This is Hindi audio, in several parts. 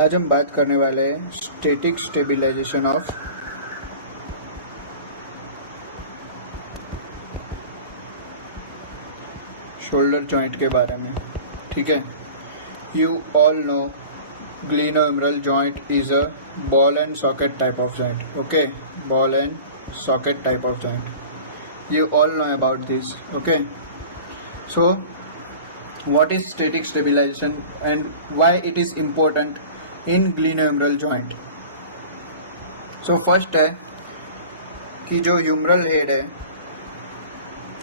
आज हम बात करने वाले हैं static stabilisation of shoulder joint के बारे में। ठीक है, you all know glenohumeral joint is a ball and socket type of joint. Okay, ball and socket type of joint, you all know about this. Okay, so what is static stabilization and why it is important in glenohumeral joint? So first है कि जो ह्यूमरल हेड है,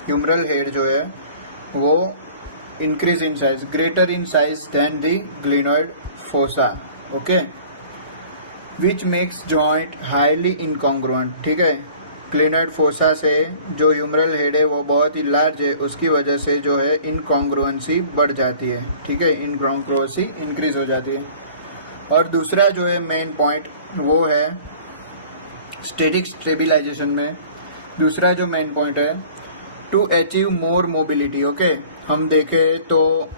ह्यूमरल हेड जो है वो increase in size, greater in size than the glenoid fossa. Okay, which makes joint highly incongruent. ठीक है, ग्लिनोइड फोसा से जो ह्यूमरल हेड है वो बहुत ही लार्ज है, उसकी वजह से जो है इनकॉन्ग्रुएंसी बढ़ जाती है। ठीक है, इनकॉन्ग्रुएंसी इंक्रीज हो जाती है। और दूसरा जो है मेन पॉइंट वो है स्टैटिक स्टेबिलाईजेशन में, दूसरा जो मेन पॉइंट है to achieve more mobility. Okay, हम देखें तो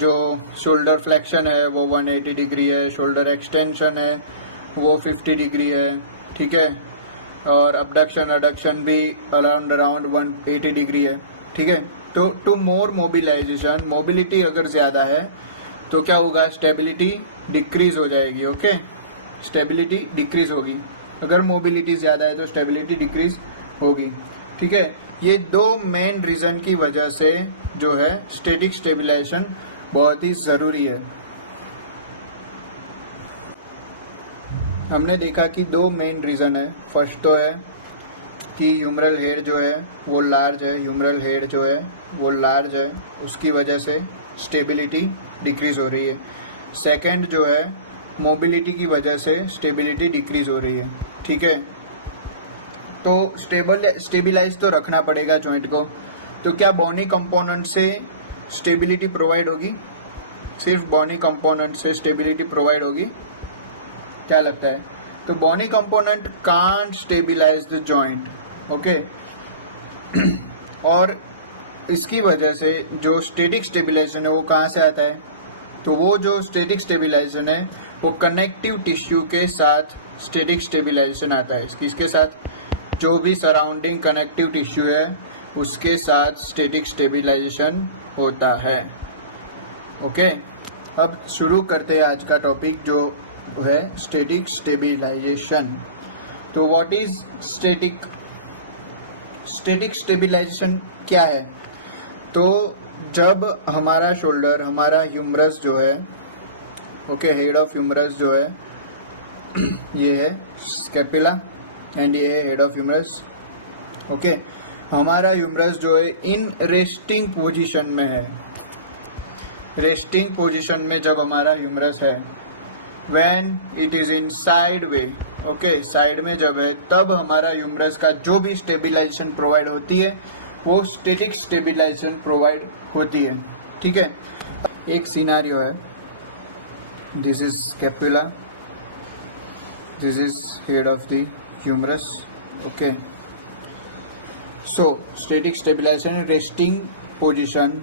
जो शोल्डर फ्लेक्शन है वो 180 डिग्री है, शोल्डर एक्सटेंशन है वो 50 डिग्री है। ठीक है, और अबडक्शन अडक्शन भी अराउंड 180 डिग्री है। ठीक है, तो टू मोर मोबिलाइजेशन, मोबिलिटी अगर ज़्यादा है तो क्या होगा, स्टेबिलिटी डिक्रीज हो जाएगी। ओके, स्टेबिलिटी डिक्रीज होगी, अगर मोबिलिटी ज़्यादा है तो स्टेबिलिटी डिक्रीज होगी। ठीक है, ये दो मेन रीज़न की वजह से जो है स्टैटिक स्टेबिलाईजेशन बहुत ही ज़रूरी है। हमने देखा कि दो मेन रीज़न है। फर्स्ट तो है कि ह्यूमरल हेड जो है वो लार्ज है, ह्यूमरल हेड जो है वो लार्ज है, उसकी वजह से स्टेबिलिटी डिक्रीज हो रही है। सेकंड जो है मोबिलिटी की वजह से स्टेबिलिटी डिक्रीज हो रही है। ठीक है, तो स्टेबिलाइज तो रखना पड़ेगा जॉइंट को। तो क्या बोनी कंपोनेंट से स्टेबिलिटी प्रोवाइड होगी? सिर्फ बोनी कंपोनेंट से स्टेबिलिटी प्रोवाइड होगी? क्या लगता है? तो bony component can't stabilise the joint. Okay, और इसकी वजह से जो स्टैटिक स्टेबिलाईजेशन है वो कहाँ से आता है? तो वो जो स्टैटिक स्टेबिलाईजेशन है वो कनेक्टिव टिश्यू के साथ स्टैटिक स्टेबिलाईजेशन आता है। किसके साथ? जो भी सराउंडिंग कनेक्टिव टिश्यू है उसके साथ स्टैटिक स्टेबिलाईजेशन होता है। ओके, अब शुरू करते हैं आज का टॉपिक जो है स्टैटिक स्टेबिलाईजेशन। तो व्हाट इज स्टैटिक स्टेबिलाईजेशन क्या है? तो जब हमारा शोल्डर, हमारा ह्यूमरस जो है, ओके, हेड ऑफ ह्यूमरस जो है ये है स्कैपुला एंड ये है हेड ऑफ ह्यूमरस। ओके, हमारा ह्यूमरस जो है इन रेस्टिंग पोजीशन में है। रेस्टिंग पोजीशन में जब हमारा ह्यूमरस है, when it is in side way, okay, side में जब है तब हमारा ह्यूमरस का जो भी स्टेबिलाईजेशन प्रोवाइड होती है वो स्टैटिक स्टेबिलाईजेशन प्रोवाइड होती है। ठीक है, एक सिनारियो है, this is scapula, this is head of the humerus. Okay, so static stabilization, resting position,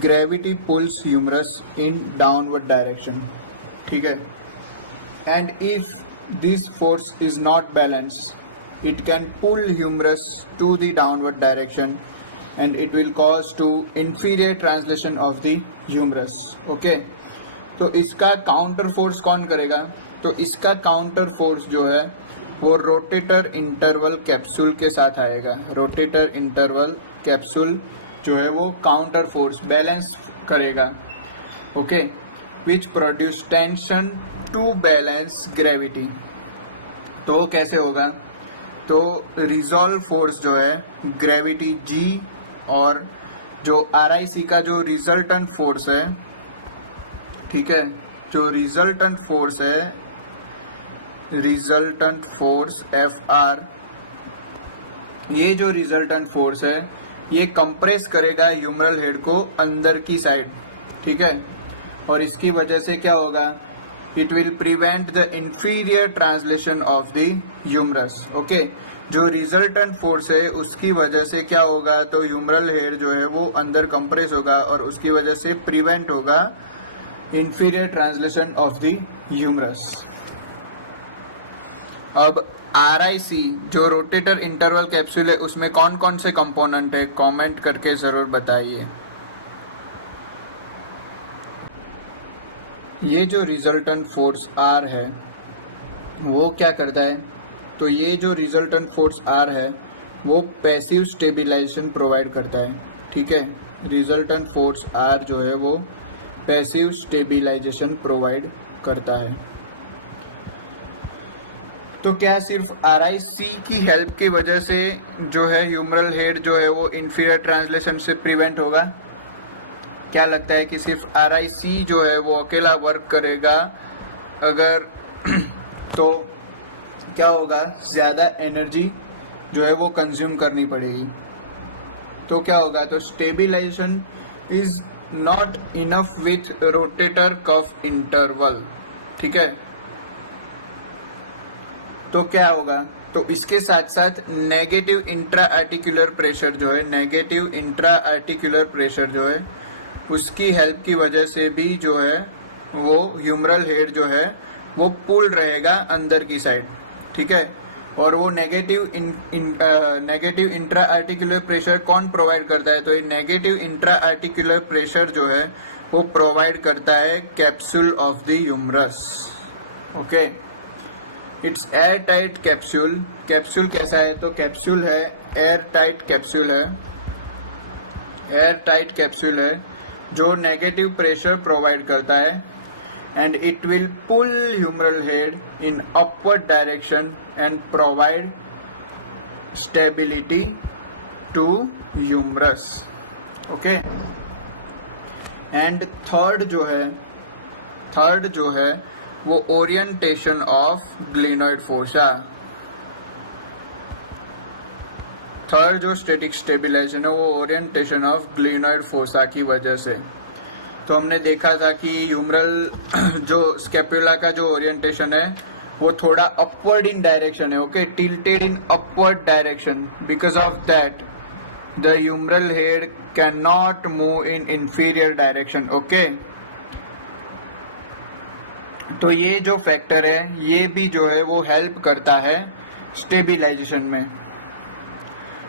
gravity pulls humerus in downward direction. ठीक है, and if this force is not balanced, it can pull humerus to the downward direction and it will cause to inferior translation of the humerus. Okay, तो इसका काउंटर फोर्स कौन करेगा? तो इसका काउंटर फोर्स जो है वो रोटेटर इंटरवल कैप्सूल के साथ आएगा। रोटेटर इंटरवल कैप्सूल जो है वो काउंटर फोर्स बैलेंस करेगा। Okay, which produce tension to balance gravity. तो कैसे होगा? तो रिजॉल्व फोर्स जो है ग्रेविटी G और जो RIC का जो रिजल्टेंट फोर्स है, ठीक है, जो रिजल्टेंट फोर्स है, रिजल्टेंट फोर्स FR, ये जो रिजल्टेंट फोर्स है ये कंप्रेस करेगा ह्यूमरल हेड को अंदर की साइड। ठीक है, और इसकी वजह से क्या होगा? It will prevent the inferior translation of the humerus. Okay, जो रिजल्टेंट फोर्स है उसकी वजह से क्या होगा? तो ह्यूमरल हेड जो है वो अंदर कंप्रेस होगा और उसकी वजह से प्रिवेंट होगा inferior translation of the humerus. अब RIC जो रोटेटर इंटरवल कैप्सूल है उसमें कौन कौन से कंपोनेंट है, कमेंट करके ज़रूर बताइए। ये जो रिजल्टेंट फोर्स R है वो क्या करता है, तो ये जो रिजल्टेंट फोर्स R है वो पैसिव स्टेबिलाइजेशन प्रोवाइड करता है। ठीक है, रिजल्टेंट फोर्स R जो है वो पैसिव स्टेबिलाइजेशन प्रोवाइड करता है। तो क्या सिर्फ RIC की हेल्प की वजह से जो है ह्यूमरल हेड जो है वो इंफीरियर ट्रांसलेशन से प्रिवेंट होगा? क्या लगता है कि सिर्फ RIC जो है वो अकेला वर्क करेगा? अगर तो क्या होगा, ज़्यादा एनर्जी जो है वो कंज्यूम करनी पड़ेगी। तो क्या होगा, तो stabilisation is not enough with rotator cuff interval. ठीक है, तो क्या होगा, तो इसके साथ साथ नेगेटिव इंट्रा आर्टिकुलर प्रेशर जो है, नेगेटिव इंट्रा आर्टिकुलर प्रेशर जो है उसकी हेल्प की वजह से भी जो है वो ह्यूमरल हेड जो है वो पुल रहेगा अंदर की साइड। ठीक है, और वो नेगेटिव इंट्रा आर्टिकुलर प्रेशर कौन प्रोवाइड करता है, तो ये नेगेटिव इंट्रा आर्टिकुलर प्रेशर जो है वो प्रोवाइड करता है capsule of the humerus. Okay, it's air tight capsule. Capsule कैसा है, तो कैप्सूल है एयर टाइट कैप्सूल है, एयर टाइट कैप्सूल है जो नेगेटिव प्रेशर प्रोवाइड करता है and it will pull humeral head in upward direction and provide stability to humerus. Okay, and third जो है वो orientation of glenoid fossa. Third जो स्टैटिक स्टेबिलाइजेशन है वो ओरिएंटेशन ऑफ ग्लिनोइड फोसा की वजह से। तो हमने देखा था कि ह्यूमरल जो स्कैपुला का जो ओरिएंटेशन है वो थोड़ा अपवर्ड इन डायरेक्शन है। Okay, tilted in upward direction, because of that the humeral head can not move in inferior direction. Okay, तो ये जो फैक्टर है ये भी जो है वो हेल्प करता है स्टेबिलाइजेशन में।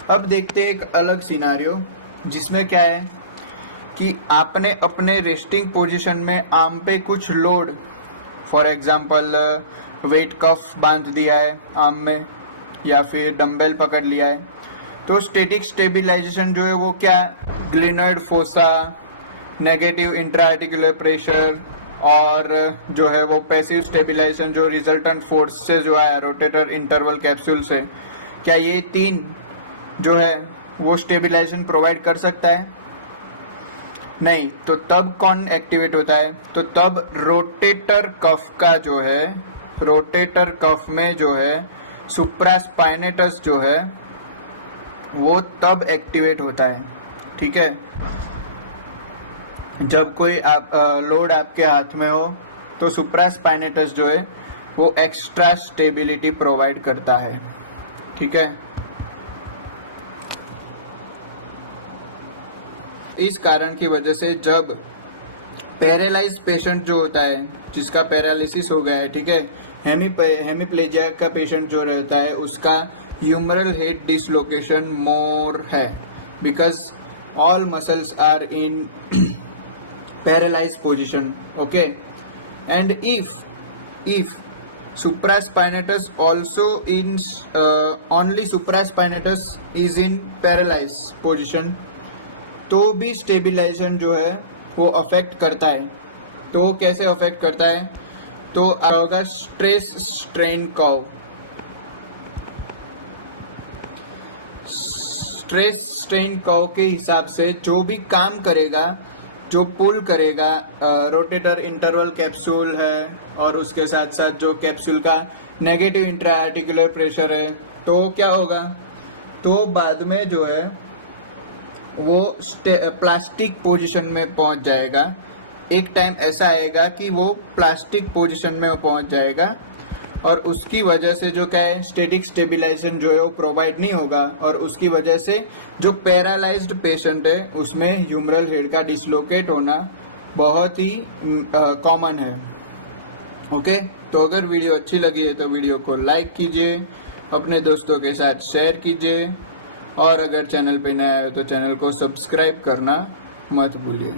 अब देखते हैं एक अलग सिनारियो जिसमें क्या है कि आपने अपने रेस्टिंग पोजीशन में आर्म पे कुछ लोड, फॉर एग्जांपल वेट कफ बांध दिया है आर्म में या फिर डंबल पकड़ लिया है, तो स्टैटिक स्टेबिलाइजेशन जो है वो क्या, glenoid fossa, negative intraarticular pressure और जो है वो पैसिव स्टेबिलाइजेशन जो रिजल्टेंट फोर्स से जो आया रोटेटर इंटरवल कैप्सूल से, क्या ये तीन जो है वो स्टेबिलाइजेशन प्रोवाइड कर सकता है? नहीं। तो तब कौन एक्टिवेट होता है, तो तब रोटेटर कफ का जो है, रोटेटर कफ में जो है सुप्रास्पाइनेटस जो है वो तब एक्टिवेट होता है। ठीक है, जब कोई लोड आपके हाथ में हो तो सुप्रास्पाइनेटस जो है वो एक्स्ट्रा स्टेबिलिटी प्रोवाइड करता है। ठीक है, इस कारण की वजह से जब पैरालाइज पेशेंट जो होता है, जिसका पैरालिसिस हो गया है, ठीक है, हेमीप्लेजिया का पेशेंट जो रहता है उसका ह्यूमरल हेड डिसलोकेशन मोर है, because all muscles are in paralyse position. Okay, and if supraspinatus also in only supraspinatus is in paralyzed position, तो भी स्टेबिलाइजेशन जो है वो अफेक्ट करता है। तो कैसे अफेक्ट करता है, तो होगा stress strain curve. Stress strain curve के हिसाब से जो भी काम करेगा, जो पुल करेगा रोटेटर इंटरवल कैप्सूल है और उसके साथ साथ जो कैप्सूल का नेगेटिव इंट्राआर्टिकुलर प्रेशर है, तो क्या होगा, तो बाद में जो है वो प्लास्टिक पोजीशन में पहुंच जाएगा। एक टाइम ऐसा आएगा कि वो प्लास्टिक पोजीशन में पहुंच जाएगा और उसकी वजह से जो क्या है स्टैटिक स्टेबिलाइजेशन जो है वो प्रोवाइड नहीं होगा और उसकी वजह से जो पैरालाइज्ड पेशेंट है उसमें ह्यूमरल हेड का डिसलोकेट होना बहुत ही कॉमन है। ओके, तो अगर वीडियो अच्छी लगी है तो वीडियो को लाइक कीजिए, अपने दोस्तों के साथ शेयर कीजिए, और अगर चैनल पे नया है तो चैनल को सब्सक्राइब करना मत भूलिए।